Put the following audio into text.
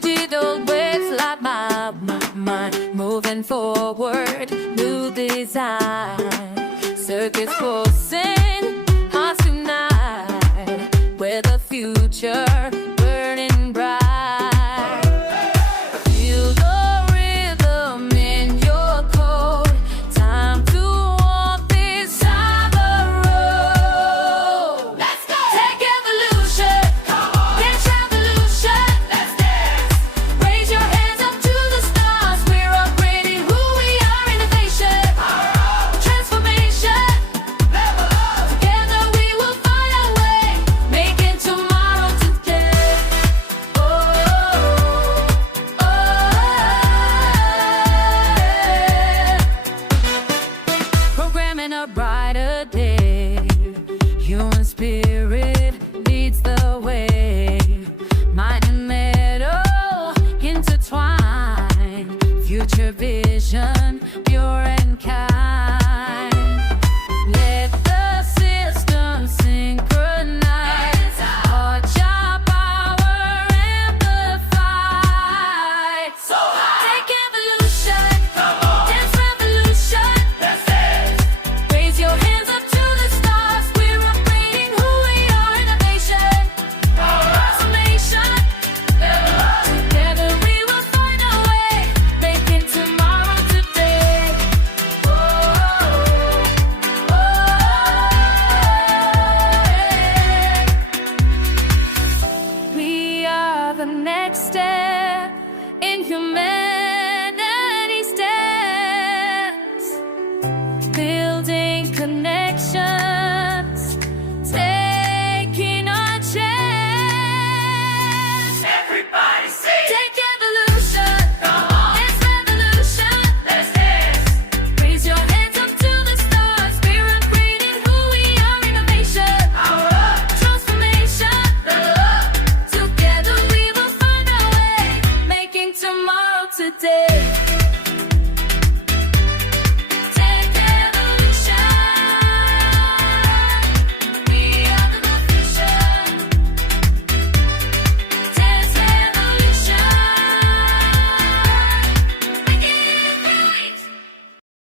Digital waves like my mind, moving forward, new design. Circuits pulsing, hearts tonight, with the future burning bright. Feel the rhythm in your code. Time to walk this cyber road. Let's go! Tech evolution, dance revolution. Let's dance. Raise your hands up to the stars. We're upgrading who we are. Innovation, transformation. Level up. Together we will find our way, making tomorrow today. Oh, oh, oh. Programming a brighter day. Human spirit leads the way. Mind and metal intertwined. Future vision, pure and kind. Let the system synchronize. Watch our power amplified. So high. Tech evolution, dance revolution. Raise your hands up to the stars. We're upgrading who we are. Innovation, transformation. Together we will find our way, making tomorrow today. Oh, oh, yeah. We are the next step in humanity.